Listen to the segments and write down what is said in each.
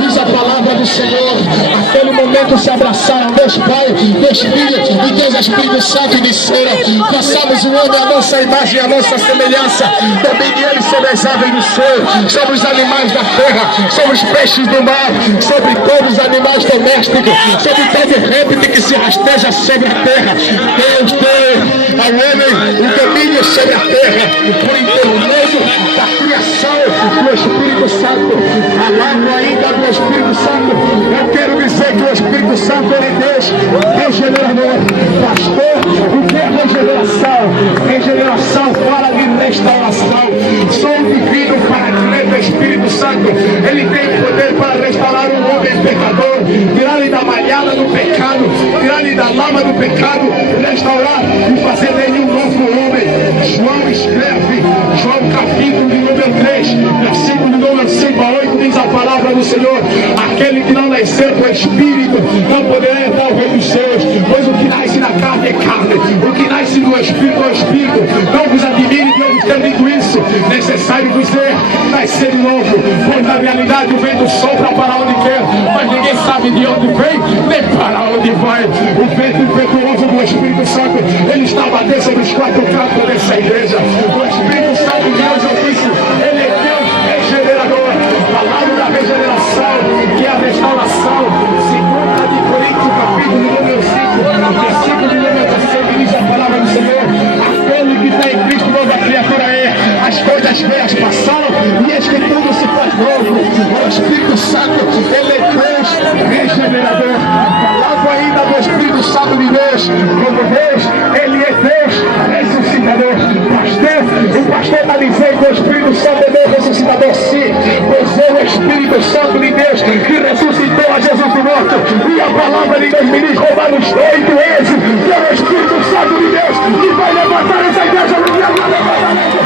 Diz a palavra do Senhor, naquele momento se abraçaram Deus Pai, Deus Filho e Deus Espírito Santo e disseram: façamos o homem à nossa imagem e à nossa semelhança, domine ele sobre as aves do céu, sobre os animais da terra, sobre os peixes do mar, sobre todos os animais domésticos, sobre todo réptil que se rasteja sobre a terra. Deus deu ao homem o domínio sobre a terra, por intermédio da criação do Espírito Santo. Falando ainda do Espírito Santo, eu quero dizer que o Espírito Santo é Deus regenerador. Pastor, o que é regeneração? Regeneração fala de restauração. Sou divino para crer do Espírito Santo. Ele tem poder para restaurar um homem pecador, tirar-lhe da malhada do pecado, tirar-lhe da lama do pecado, restaurar e fazer dele um novo homem. João escreve, João capítulo de número 3, versículo de número 5 a 8, diz a palavra do Senhor: aquele que não nasceu do Espírito não poderá entrar ao reino dos céus, pois o que nasce na carne é carne, o que nasce do Espírito é o Espírito. Não vos admire de eu vos ter dito isso, necessário vos é nascer de novo, pois na realidade o vento sopra para onde quer, mas ninguém sabe de onde vem, nem para onde vai. O vento impetuoso do Espírito Santo, ele está batendo sobre os quatro cantos dessa igreja. O Espírito Santo de Deus, eu disse, ele é Deus regenerador. Palavra da regeneração, que é a restauração. 2 de Coríntios, capítulo número 5, versículo de número 16, diz a palavra do Senhor: aquele que está em Cristo, nova criatura é. As coisas velhas passaram e eis que tudo se faz novo. O Espírito Santo, ele é Deus regenerador. Falava ainda do Espírito Santo de Deus, como Deus, ele é Deus ressuscitador. O pastor está dizendo que o Espírito Santo é Deus ressuscitador, sim, pois é o Espírito Santo de Deus que ressuscitou a Jesus do morto. E a palavra de Deus me diz, Romanos 8, 11, que é o Espírito Santo de Deus que vai levantar essa igreja no dia do levantamento.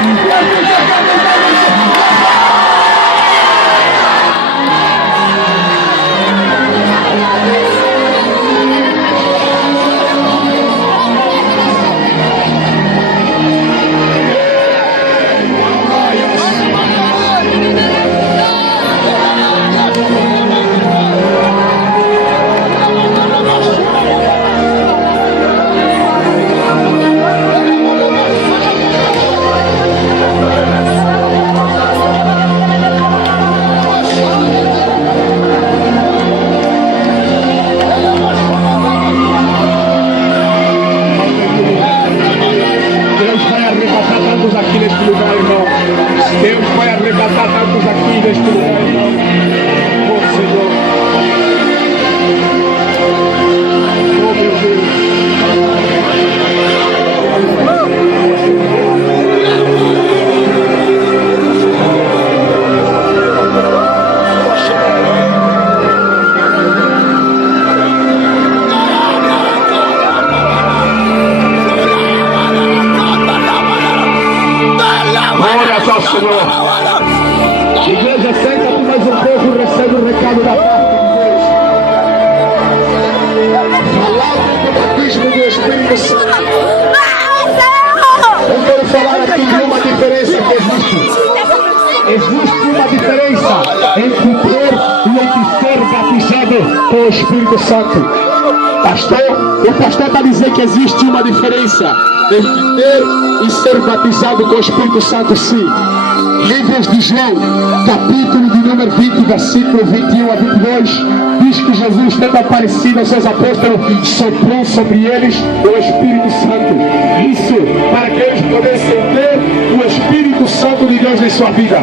Igreja, senta-te mais um pouco e recebe o recado da parte de Deus. Palavra do batismo do Espírito Santo. Eu quero falar aqui de uma diferença que existe. Existe uma diferença entre crer e entre ser batizado com o Espírito Santo. O pastor está dizendo que existe uma diferença entre ter e ser batizado com o Espírito Santo, sim. Livros de João, capítulo de número 20, versículo 21 a 22, diz que Jesus, tendo aparecido aos seus apóstolos, soprou sobre eles o Espírito Santo. Isso para que eles pudessem ter o Espírito Santo de Deus em sua vida.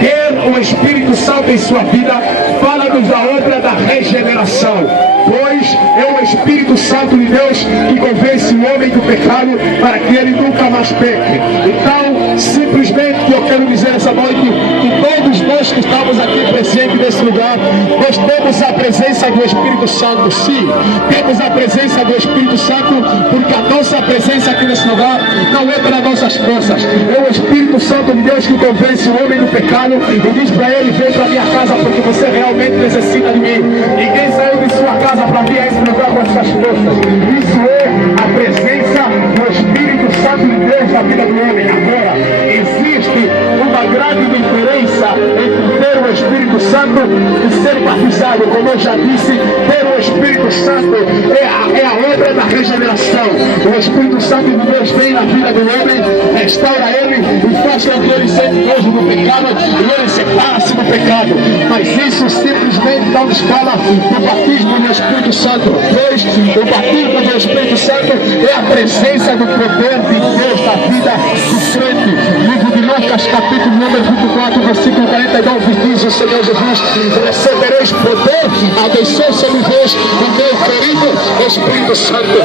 Ter o Espírito Santo em sua vida fala-nos da obra da regeneração, pois é o Espírito Santo de Deus que convence o homem do pecado para que ele nunca mais peque. Então, simplesmente eu quero dizer essa noite que todos nós que estamos aqui presentes nesse lugar, nós temos a presença do Espírito Santo. Sim, temos a presença do Espírito Santo, porque a nossa presença aqui nesse lugar não é pelas nossas forças, é o Espírito Santo de Deus que convence o homem do pecado e diz para ele: vem para minha casa porque você realmente necessita de mim. Ninguém saiu de sua casa para vir a esse lugar com as suas forças. Isso é a presença do Espírito Santo de Deus na vida do homem. Agora, existe uma grande diferença entre ter o Espírito Santo e ser batizado. Como eu já disse, ter o Espírito Santo é a obra da regeneração. O Espírito Santo de Deus vem na vida do homem, restaura ele e faz com que ele seja nojo do pecado e ele separa-se do pecado. Mas isso simplesmente não nos fala do batismo do Espírito Santo, pois o batismo do Espírito Santo é a presença do poder de Deus na vida do crente. Livro de Lucas, capítulo número 24, versículo 49, diz o Senhor Jesus: recebereis poder ao descer sobre vós o meu querido Espírito Santo.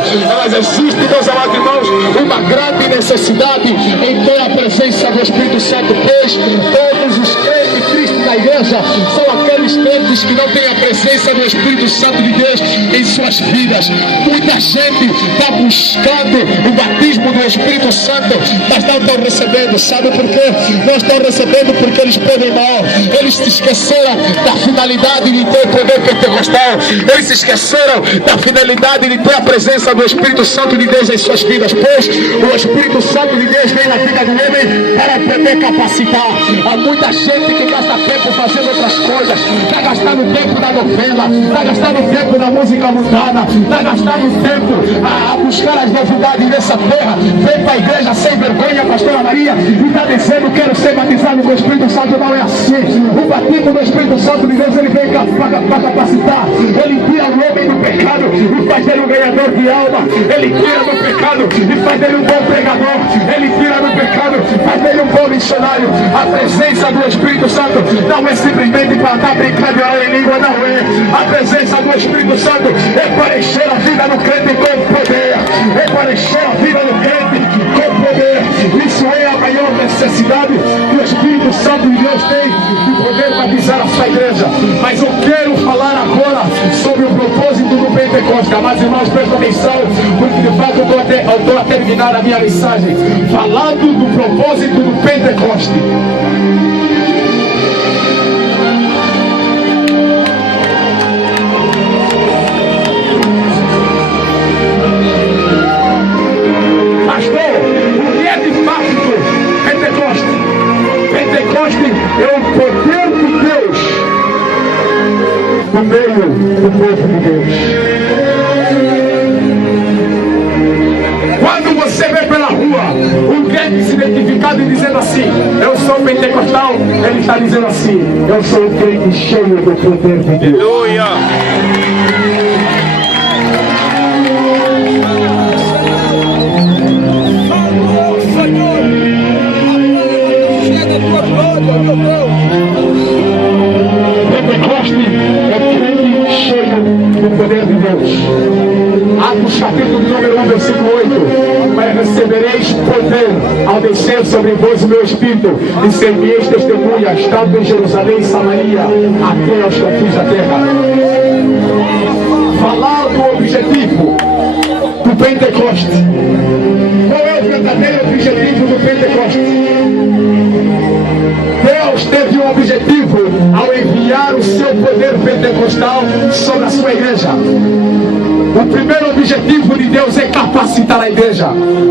Mas existe, meus amados irmãos, uma grande necessidade em ter a presença do Espírito Santo, pois todos os crentes de Cristo na igreja são aqueles crentes que não têm a presença do Espírito Santo de Deus em suas vidas. Muita gente está buscando o batismo do Espírito Santo, mas não estão recebendo. Sabe por quê? Não estão recebendo porque eles pedem mal. Eles se esqueceram da finalidade de ter o poder pentecostal. Eles se esqueceram da finalidade de ter a presença do Espírito Santo de Deus em suas vidas, pois o Espírito Santo de Deus vem na vida do homem para poder capacitar. Há muita gente que gasta tempo fazendo outras coisas, está gastando tempo na novela, está gastando tempo na música mundana, está gastando tempo a buscar as novidades dessa terra. Vem para a igreja sem vergonha, pastora Maria, e está dizendo: quero ser batizado com o Espírito Santo. Não é assim. O batismo do Espírito Santo de Deus, ele vem para capacitar. Ele tira o homem do pecado e faz dele um ganhador de alma. Ele tira do pecado e faz dele um bom pregador. Ele tira do pecado e faz dele um bom missionário. A presença do Espírito Santo não é simplesmente para estar brincando em língua, não é. A presença do Espírito Santo é para encher a vida do crente com poder. É para encher a vida do crente com poder. Isso é a maior necessidade que o Espírito Santo de Deus tem, de poder batizar a sua igreja. Mas eu quero falar agora sobre o propósito do Pentecostes. Mas irmãos, prestem atenção, porque de fato eu estou a terminar a minha mensagem falando do propósito do Pentecostes. É o poder de Deus no meio do povo de Deus. Quando você vê pela rua um crente se identificado e dizendo assim: eu sou pentecostal, ele está dizendo assim: eu sou um crente cheio do poder de Deus. Aleluia! Pentecoste é crente cheio do poder de Deus. Atos capítulo número 1, versículo 8: mas recebereis poder ao descer sobre vós o meu Espírito, e ser-me-eis testemunhas, tanto em Jerusalém e Samaria, até aos confins da terra. Falar do objetivo do Pentecoste. Qual é o verdadeiro objetivo do Pentecoste? Deus teve um objetivo ao enviar o seu poder pentecostal sobre a sua igreja. O primeiro objetivo de Deus é capacitar a igreja.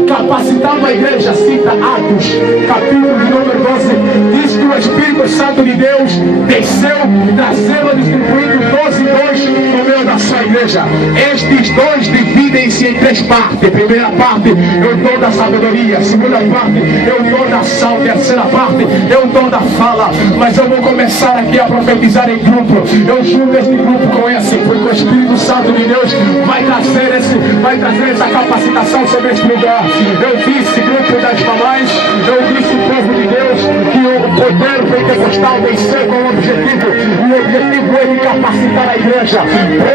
Capacitar uma igreja, cita Atos, capítulo número 12, diz que o Espírito Santo de Deus desceu, trazendo, distribuindo 12 dons no meio da sua igreja. Estes dons dividem-se em três partes. Primeira parte é o dom da sabedoria. Segunda parte é o dom da sal. Terceira parte é o dom da fala. Mas eu vou começar aqui a profetizar em grupo. Eu junto este grupo com esse, porque o Espírito Santo de Deus vai trazer essa capacitação sobre este lugar. Eu disse, grupo das mamães, eu disse, povo de Deus, que o poder pentecostal tem que ser com o objetivo. O objetivo é de capacitar a igreja.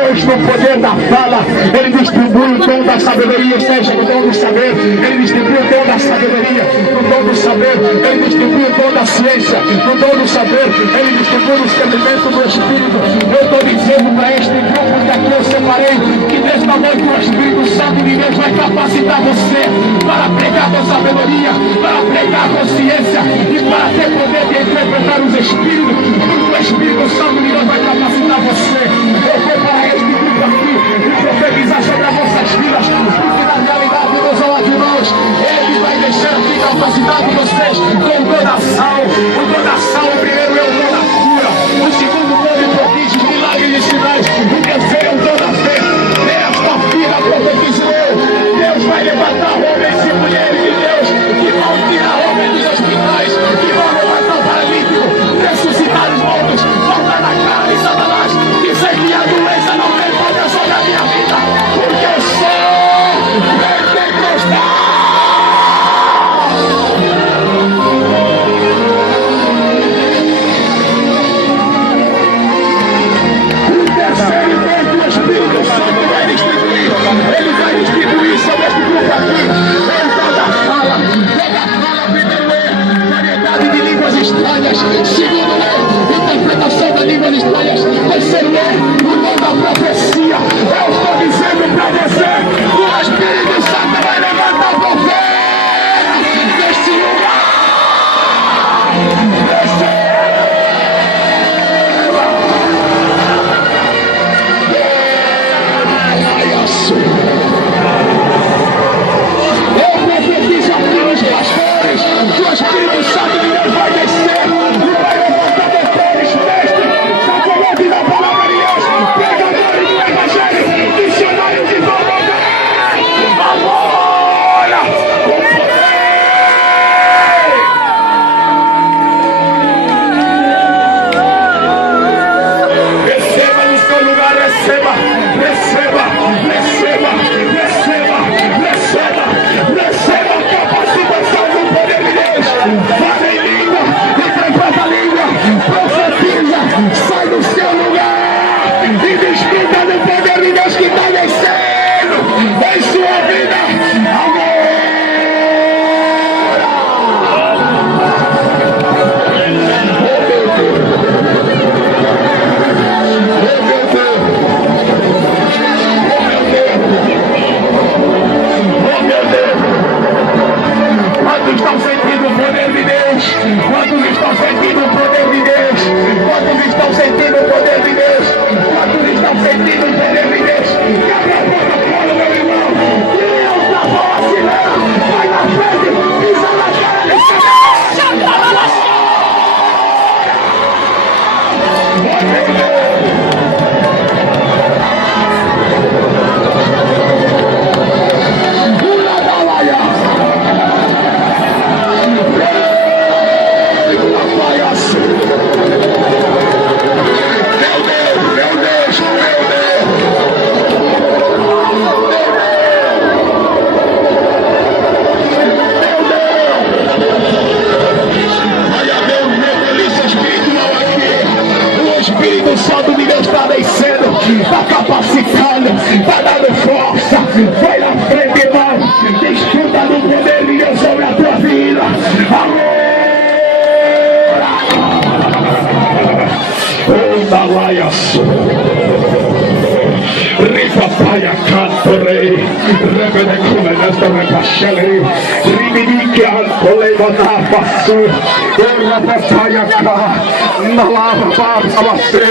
Pois no poder da fala, ele distribui o dom da sabedoria, ou seja, o dom do saber. Ele distribui o dom da sabedoria, o dom do saber. Ele distribui o dom da ciência, o dom do saber. Ele distribui o discernimento do Espírito. Eu estou dizendo para este grupo que aqui eu separei, que nesta noite o Espírito Santo de Deus vai capacitar você para pregar com sabedoria, para pregar com ciência e para ter poder de interpretar os Espíritos. O Espírito Santo de Deus vai capacitar você. Eu vou para este grupo aqui e profetizar sobre as vossas vidas, porque na realidade, meus amados irmãos, ele vai deixar aqui capacitado vocês com toda a sal. O toda a sal, o primeiro é o dom da cura, o segundo dom de prodígios, milagres e sinais, o terceiro é o dom da fé. Nesta filha profetizou, Deus vai levantar homens e mulheres de Deus que vão tirar homens dos hospitais, que vão levantar o paralítico, ressuscitar os mortos, voltar na cara de Satanás, dizer que a doença não tem poder sobre a minha vida, porque eu sou pentecostal. Ele vai distribuir sobre este grupo aqui. Ele toda a fala primeiro é variedade de línguas estranhas. Segundo é interpretação de línguas estranhas. Terceiro é o dom da profecia. Eu estou dizendo para você, o Espírito Santo vai levantar o profeta neste lugar. Eu profetizo aqui nos pastores que o Espírito Santo de Deus vai descer e vai levantar doutores, mestres, sacerdotes da palavra de Deus, pregadores do Evangelho, missionários de todo lugar. Agora, com poder. Receba no seu lugar, receba, receba, receba, receba, receba, receba a capacitação do poder de Deus. Fala em língua, interpreta a língua, profetiza, sai do seu lugar e desfruta do poder de Deus que está descendo em sua vida agora. Quantos estão sentindo o poder de Deus? Quantos estão sentindo o poder de Deus? Quantos estão sentindo o poder de Deus? Quantos estão sentindo o poder de Deus? Quebra a boca fora, meu irmão. Deus está vacilando. Vai na frente, pisa na cara desse Deus. O Santo de Deus está descendo, está capacitando, está dando força. Vai na frente, irmão. Desfruta do poder de Deus sobre a tua vida. Ripapaia canto rei, rebele come nesta repascelei, riminique anto levana passu, ripapaia cá, na lava para você.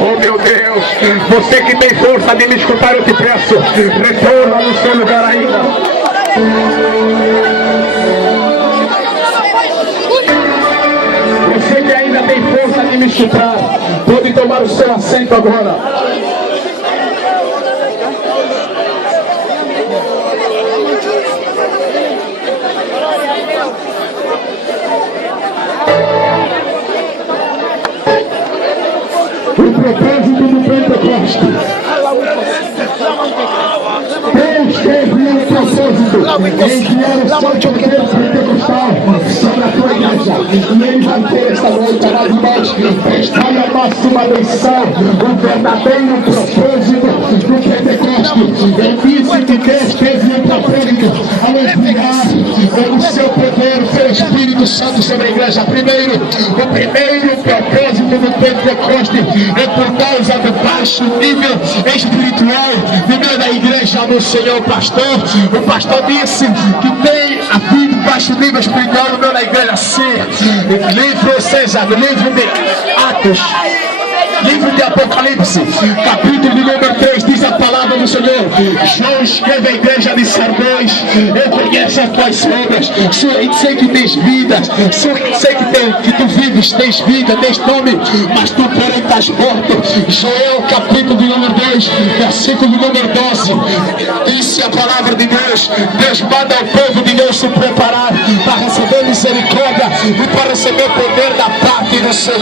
Oh meu Deus, você que tem força de me escutar, eu te peço, retorna no seu lugar ainda. Você que ainda tem força de me escutar, pode tomar o seu assento agora. enviar o seu poder pentecostal sobre a tua igreja. E Ele vai ter esta noite, amados irmãos, prestar a máxima atenção, o verdadeiro propósito do Pentecoste. Ele disse que Deus teve um propósito ao enviar o seu poder, o seu Espírito Santo sobre a igreja. Primeiro, o primeiro propósito do Pentecoste é por causa do baixo nível espiritual no meio da igreja do Senhor pastor. O pastor disse que tem havido baixo nível espiritual no meio da igreja. Sim, livro César, livro de Atos, livro de Apocalipse, capítulo de número 3, diz a palavra do Senhor. João escreve à igreja de Sardis: eu conheço as tuas obras, sei que tens vida, sei que tu vives, tens vida, tens nome, mas tu porém estás morto. Joel capítulo de número 2, versículo de número 12, disse a palavra de Deus: Deus manda ao povo de Deus se preparar para receber misericórdia e para receber poder da parte do Senhor.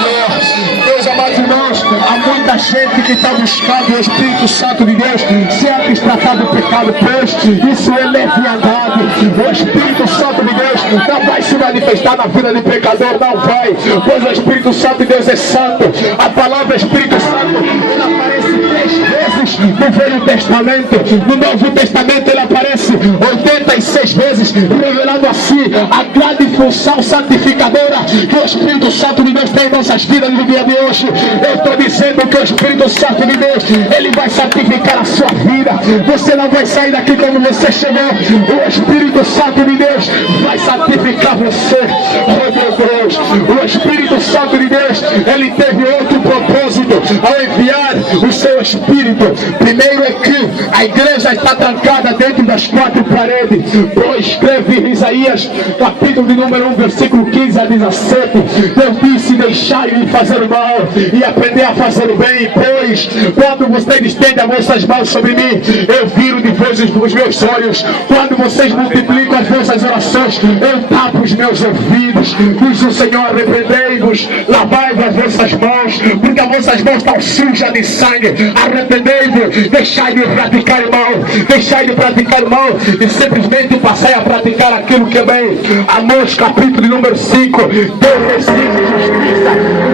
Meus amados irmãos, há muita gente que está buscando o Espírito Santo de Deus sem abstratar do pecado, pois isso é leviandade. O Espírito Santo de Deus não vai se manifestar na vida de pecador, não vai, pois o Espírito Santo de Deus é santo. A palavra Espírito Santo, ela aparece 3 vezes no Velho Testamento. No Novo Testamento ele aparece 86 vezes, revelando assim a grande função santificadora que o Espírito Santo de Deus tem em nossas vidas no dia de hoje. Eu estou dizendo que o Espírito Santo de Deus, ele vai santificar a sua vida. Você não vai sair daqui como você chegou. O Espírito Santo de Deus vai santificar você. Oh meu Deus, o Espírito Santo de Deus, ele teve outro propósito ao enviar o seu Espírito. Primeiro é que a igreja está trancada dentro das 4 paredes. Pois escreve em Isaías capítulo de número 1, versículo 15 a 17, Deus disse: deixai de fazer o mal e aprender a fazer o bem, pois quando vocês estendem as vossas mãos sobre mim, eu viro de vós os meus olhos. Quando vocês multiplicam as vossas orações, eu tapo os meus ouvidos. Diz o Senhor: arrependei-vos, lavai as vossas mãos, porque as vossas mãos estão sujas de sangue. Arrependei-vos, deixai de praticar o mal, deixai de praticar o mal e simplesmente passai a praticar aquilo que é bem. Amós capítulo de número 5, Deus exige justiça.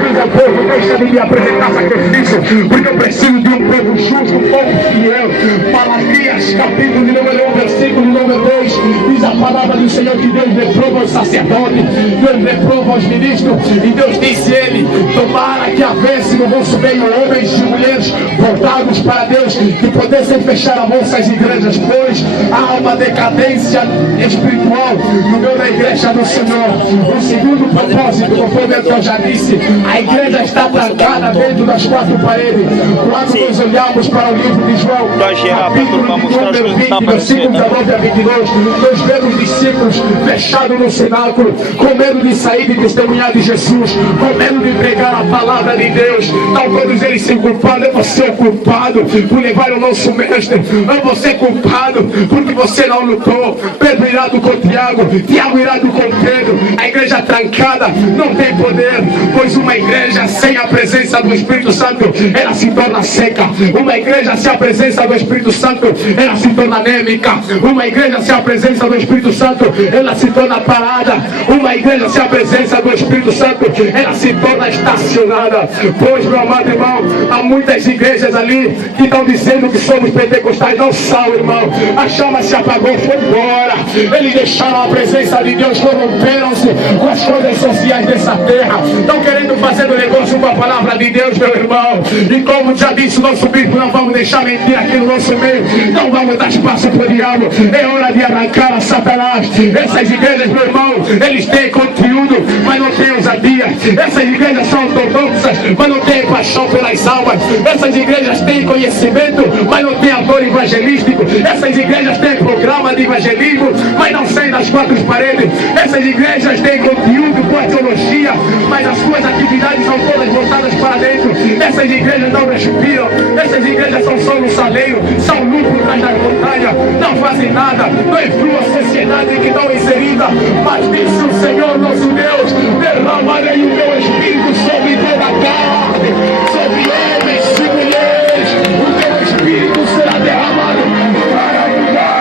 Diz ao povo: deixa de me apresentar sacrifício, porque eu preciso de um povo justo, um povo fiel. Malaquias capítulo de número 1, versículo número 2, diz a palavra do Senhor que Deus reprova os sacerdotes, Deus reprova os ministros, e Deus disse a ele: tomara que havesse no vosso meio homens e mulheres voltados para Deus, que pudessem fechar as vossas igrejas, pois há uma decadência espiritual no meio da igreja do Senhor. O segundo propósito, conforme eu já disse, a igreja está trancada dentro das 4 paredes. Quando nós olhamos para o livro de João, capítulo número 20, versículo 19 a 22, nós vemos discípulos fechados no cenáculo, com medo de sair e testemunhar de Jesus, com medo de pregar a palavra de Deus. Não todos eles se culpando. É você o culpado por levar o nosso mestre. É você culpado porque você não lutou. Pedro irado com Tiago, Tiago irado com Pedro. A igreja trancada não tem poder, pois uma igreja sem a presença do Espírito Santo, ela se torna seca. Uma igreja sem a presença do Espírito Santo, ela se torna anêmica. Uma igreja sem a presença do Espírito Santo, ela se torna parada. Uma igreja sem a presença do Espírito Santo, ela se torna estacionada. Pois, meu amado irmão, há muitas igrejas ali que estão dizendo que somos pentecostais. Não são, irmão. A chama se apagou, foi embora. Eles deixaram a presença de Deus, corromperam-se com as coisas sociais dessa terra. Estão querendo fazer o negócio com a palavra de Deus, meu irmão. E como já disse o nosso bispo, não vamos deixar mentir aqui no nosso meio. Não vamos dar espaço para o diabo. É hora de arrancar a Satanás. Essas igrejas, meu irmão, eles têm conteúdo, mas não têm ousadia. Essas igrejas são ortodoxas, mas não têm paixão pelas almas. Essas igrejas têm conhecimento, mas não têm ator evangelístico. Essas igrejas têm programa de evangelismo, mas não saem das 4 paredes. Essas igrejas têm conteúdo com a teologia, mas as suas atividades são todas voltadas para dentro. Essas igrejas não respiram. Essas igrejas são só no saleiro, são lucro atrás das montanhas, não fazem nada, não influem a sociedade que estão inserida. Mas disse o Senhor nosso Deus: derramarei o meu Espírito sobre toda a carne, sobre homens e mulheres. O meu Espírito será derramado para mudar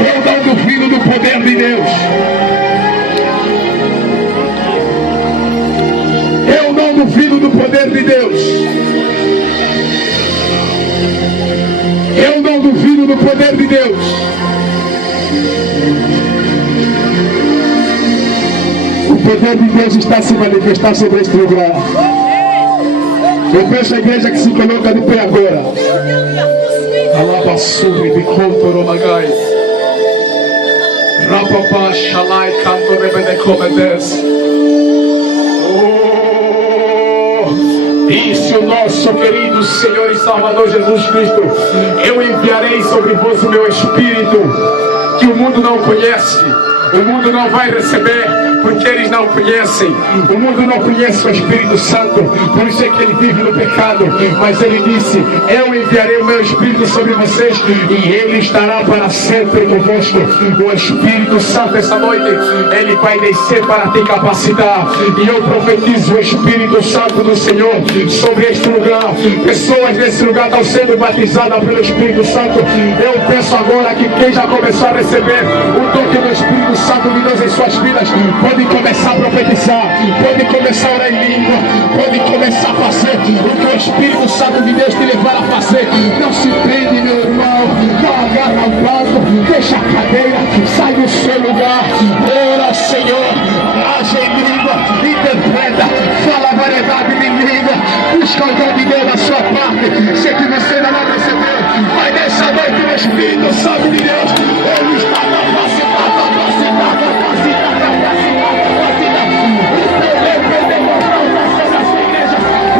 Eu não duvido do poder de Deus. Eu não duvido do poder de Deus. Eu não duvido do poder de Deus. O poder de Deus está a se manifestar sobre este lugar. Eu peço à igreja que se coloca de pé agora. Alabassuri de Contoromagai. Rapapá, Shalai, Canto Rebedecomedes. Disse o nosso querido Senhor e Salvador Jesus Cristo: eu enviarei sobre vós o meu Espírito, que o mundo não conhece, o mundo não vai receber, porque eles não conhecem. O mundo não conhece o Espírito Santo, por isso é que ele vive no pecado. Mas ele disse: eu enviarei o meu Espírito sobre vocês, e ele estará para sempre convosco. O Espírito Santo essa noite, ele vai descer para te capacitar. E eu profetizo o Espírito Santo do Senhor sobre este lugar. Pessoas nesse lugar estão sendo batizadas pelo Espírito Santo. Eu peço agora que quem já começou a receber o toque do Espírito Santo de Deus em suas vidas, pode começar a profetizar, pode começar a orar em língua, pode começar a fazer o que o Espírito Santo de Deus te levar a fazer. Não se prende, meu irmão, não agarra o banco, deixa a cadeira, sai do seu lugar, ora, Senhor, age em língua, interpreta, fala a variedade de língua, busca o dom de Deus na sua parte. Se que você ainda não recebeu, mas nessa noite o Espírito Santo de Deus, ele está capacitado.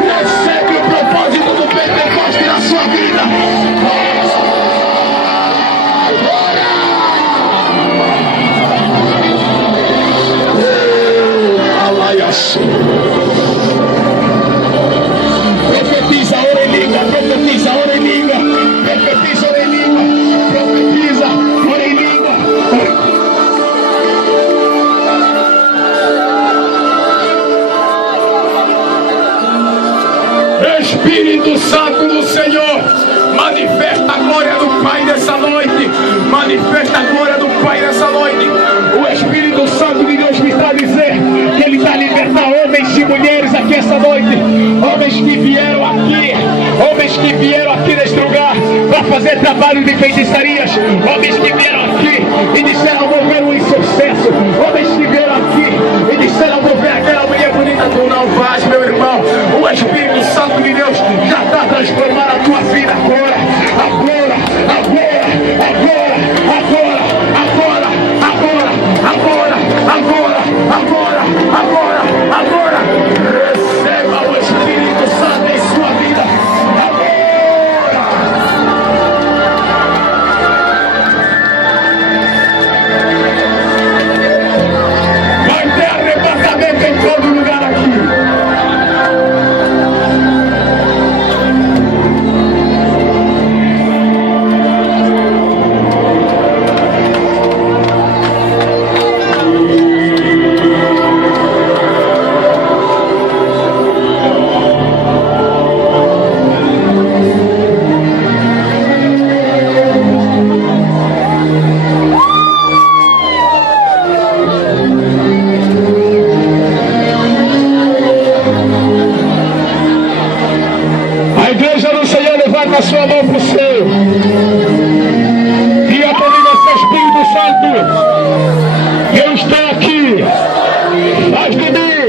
Recebe o propósito do Pentecoste na sua vida. Profetiza, ora em língua, profetiza, ora em língua, profetiza, ora em língua, profetiza, ora em língua. Espírito Santo do Senhor, manifesta a glória do Pai nessa noite, manifesta a glória do Pai nessa noite. O Espírito Santo de Deus me está a dizer que Ele está a libertar homens e mulheres aqui essa noite, homens que vieram aqui neste lugar para fazer trabalho de feitiçarias, homens que vieram aqui e disseram: vou ver um insucesso, homens que vieram aqui e disseram: vou ver aquela mulher bonita. Tu não vais, meu irmão. O Espírito Santo de Deus já está transformando a tua vida agora, agora, agora, agora, agora, agora, agora, agora, agora, agora, agora. Receba o Espírito Santo em sua vida agora. Vai ter arrebatamento em todo lugar aqui. A sua mão para o céu. Diga comigo assim: Espírito Santo, eu estou aqui. Faz de mim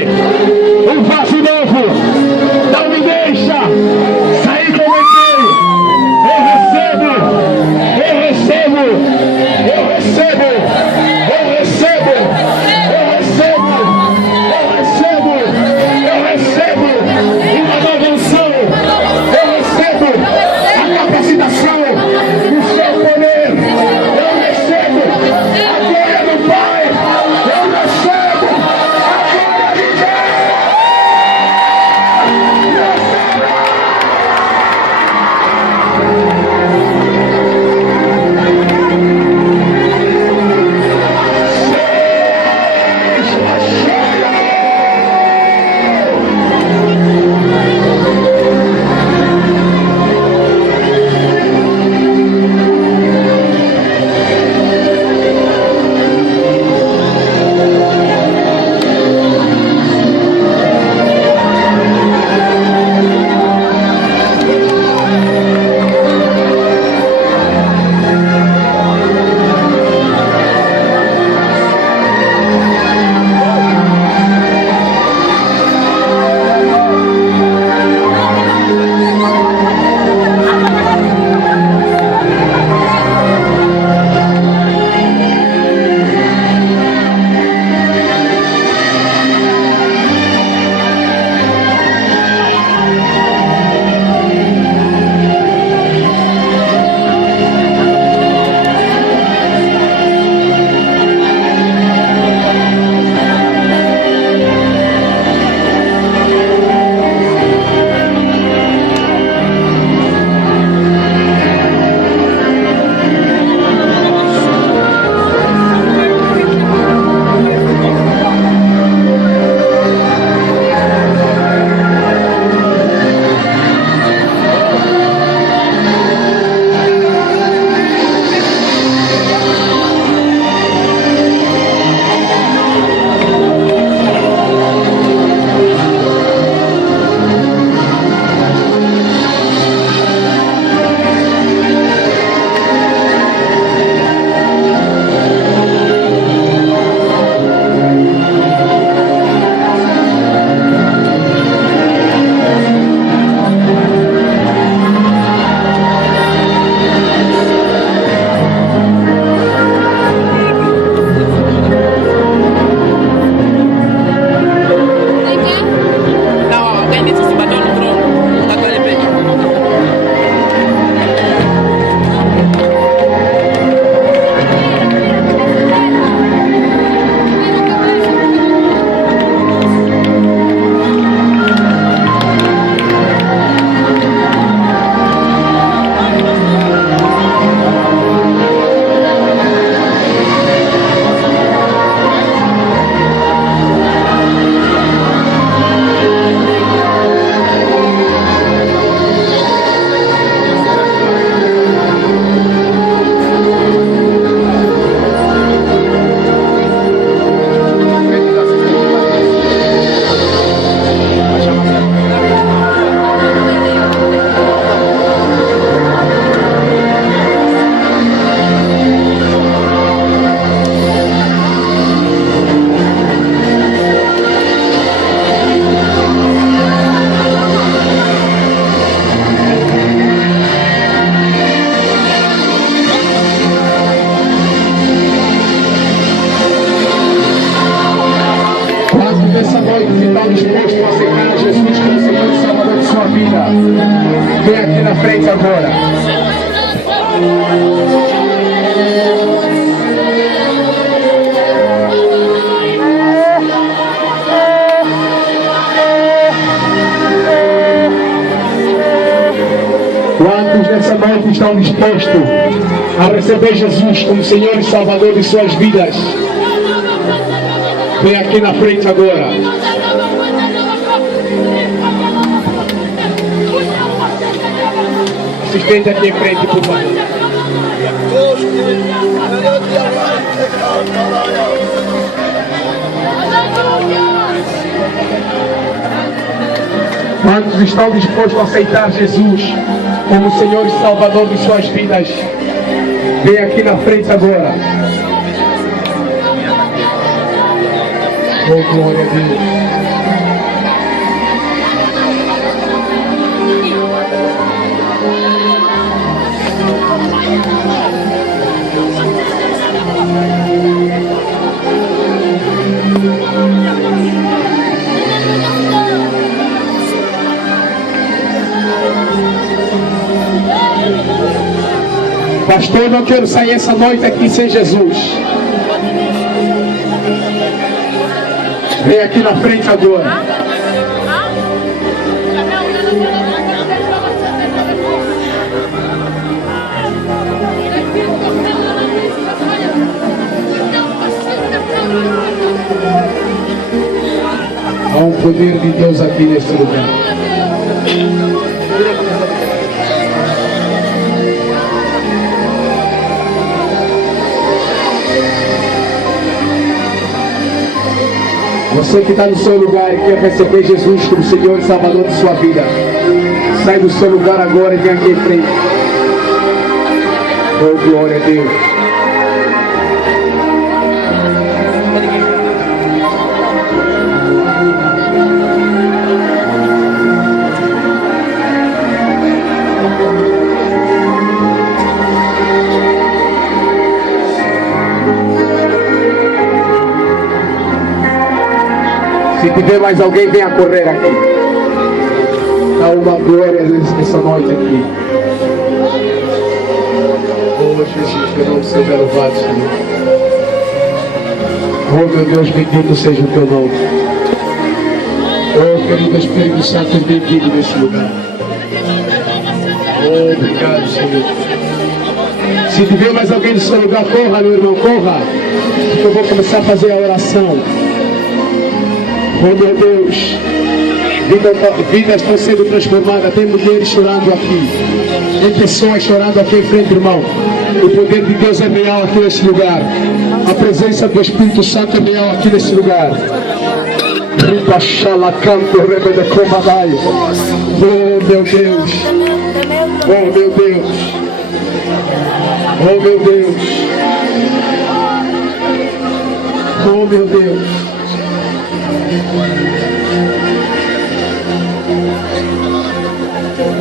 um vaso novo. Não me deixa sair como entrei. Eu recebo, eu recebo, eu recebo, eu recebo, eu recebo, eu recebo, eu recebo uma nova unção. Eu recebo a capacitação Vem aqui na frente agora. Quantos nessa noite estão dispostos a receber Jesus como Senhor e Salvador de suas vidas? Vem aqui na frente agora. Assistente aqui em frente, por favor. Quantos estão dispostos a aceitar Jesus como Senhor e Salvador de suas vidas? Vem aqui na frente agora. Oh, glória a Deus. Pastor, não quero sair essa noite aqui sem Jesus. Vem aqui na frente agora. Há um poder de Deus aqui nesse lugar. Você que está no seu lugar e quer receber Jesus como Senhor e Salvador de sua vida, sai do seu lugar agora e vem aqui em frente. Oh, glória a Deus. Se tiver mais alguém, venha correr aqui. Há uma glória nessa noite aqui. Oh Jesus, que não seja louvado, Senhor. Oh meu Deus, bendito seja o teu nome. Oh querido Espírito Santo, bem-vindo nesse lugar. Oh, obrigado, Senhor. Se tiver mais alguém no seu lugar, corra, meu irmão, corra. Porque eu vou começar a fazer a oração. Oh meu Deus, vidas estão sendo transformadas, tem mulheres chorando aqui, tem pessoas chorando aqui em frente, irmão. O poder de Deus é real aqui nesse lugar, a presença do Espírito Santo é real aqui nesse lugar. Oh meu Deus, oh meu Deus, oh meu Deus, oh meu Deus.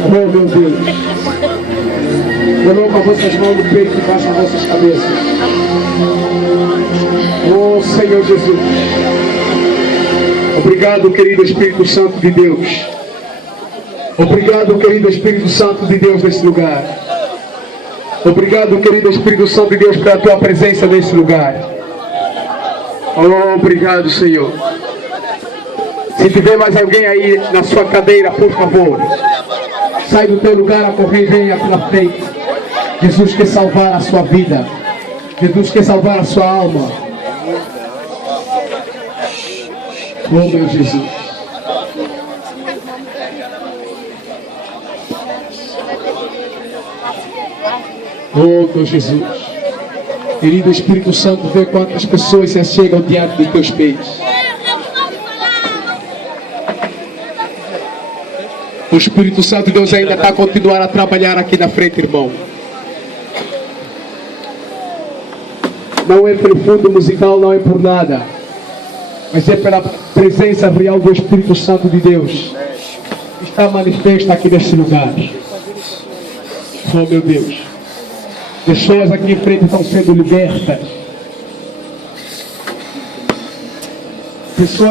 Oh meu Deus, coloca as vossas mãos no peito e baixa as vossas cabeças. Oh Senhor Jesus, obrigado, querido Espírito Santo de Deus. Obrigado, querido Espírito Santo de Deus nesse lugar. Obrigado, querido Espírito Santo de Deus, pela tua presença nesse lugar. Oh, obrigado, Senhor. Se tiver mais alguém aí na sua cadeira, por favor, sai do teu lugar a correr e venha aqui na frente. Jesus quer salvar a sua vida. Jesus quer salvar a sua alma. Oh meu Jesus. Oh meu Jesus. Querido Espírito Santo, vê quantas pessoas se chegam diante dos teus pés. O Espírito Santo de Deus ainda está a continuar a trabalhar aqui na frente, irmão. Não é pelo fundo musical, não é por nada, mas é pela presença real do Espírito Santo de Deus que está manifesta aqui nesse lugar. Oh meu Deus, pessoas aqui em frente estão sendo libertas. Pessoas